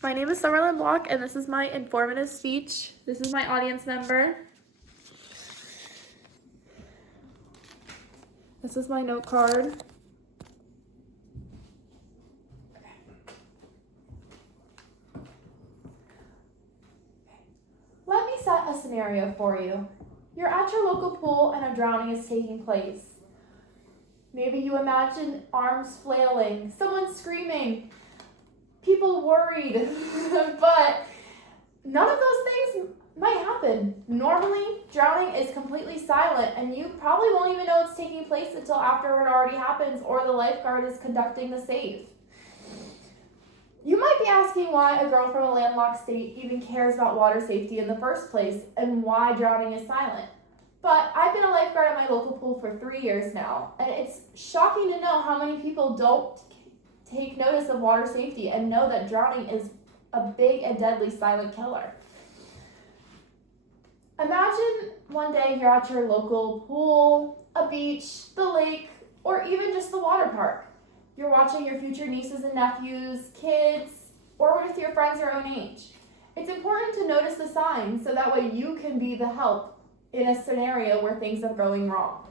My name is Summerlin Block, and this is my informative speech. This is my audience member. This is my note card. Let me set a scenario for you. You're at your local pool and a drowning is taking place. Maybe you imagine arms flailing, someone screaming, people worried, but none of those things might happen. Normally, drowning is completely silent and you probably won't even know it's taking place until after it already happens or the lifeguard is conducting the save. You might be asking why a girl from a landlocked state even cares about water safety in the first place and why drowning is silent. But I've been a lifeguard at my local pool for 3 years now, and it's shocking to know how many people don't take notice of water safety and know that drowning is a big and deadly silent killer. Imagine one day you're at your local pool, a beach, the lake, or even just the water park. You're watching your future nieces and nephews, kids, or with your friends your own age. It's important to notice the signs so that way you can be the help in a scenario where things are going wrong.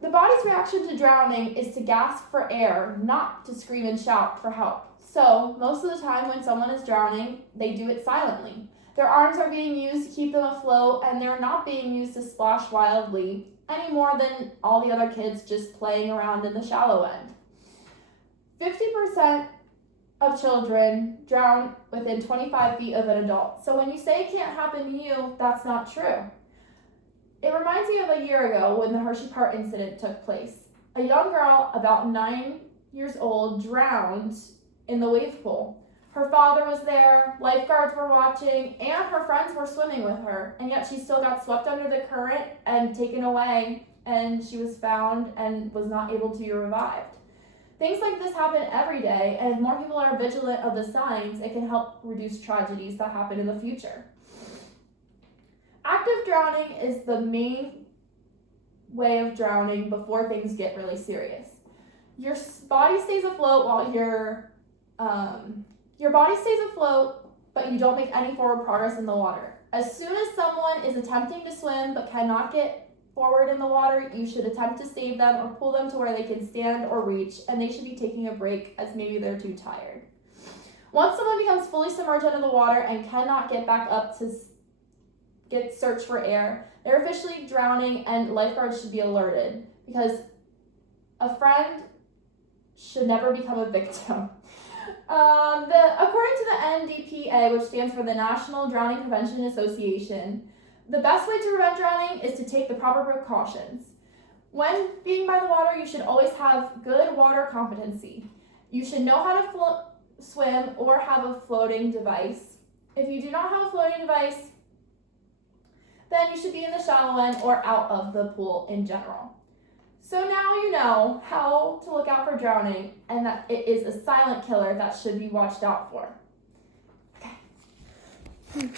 The body's reaction to drowning is to gasp for air, not to scream and shout for help. So, most of the time when someone is drowning, they do it silently. Their arms are being used to keep them afloat, and they're not being used to splash wildly any more than all the other kids just playing around in the shallow end. 50% of children drown within 25 feet of an adult. So when you say it can't happen to you, that's not true. It reminds me of a year ago when the Hershey Park incident took place. A young girl about 9 years old drowned in the wave pool. Her father was there, lifeguards were watching, and her friends were swimming with her, and yet she still got swept under the current and taken away, and she was found and was not able to be revived. Things like this happen every day, and if more people are vigilant of the signs, it can help reduce tragedies that happen in the future. Active drowning is the main way of drowning before things get really serious. Your body stays afloat while your body stays afloat, but you don't make any forward progress in the water. As soon as someone is attempting to swim but cannot get forward in the water, you should attempt to save them or pull them to where they can stand or reach, and they should be taking a break as maybe they're too tired. Once someone becomes fully submerged under the water and cannot get back up to search for air, they're officially drowning and lifeguards should be alerted because a friend should never become a victim. According to the NDPA, which stands for the National Drowning Prevention Association, the best way to prevent drowning is to take the proper precautions. When being by the water, you should always have good water competency. You should know how to swim or have a floating device. If you do not have a floating device, then you should be in the shallow end or out of the pool in general. So now you know how to look out for drowning and that it is a silent killer that should be watched out for. Okay.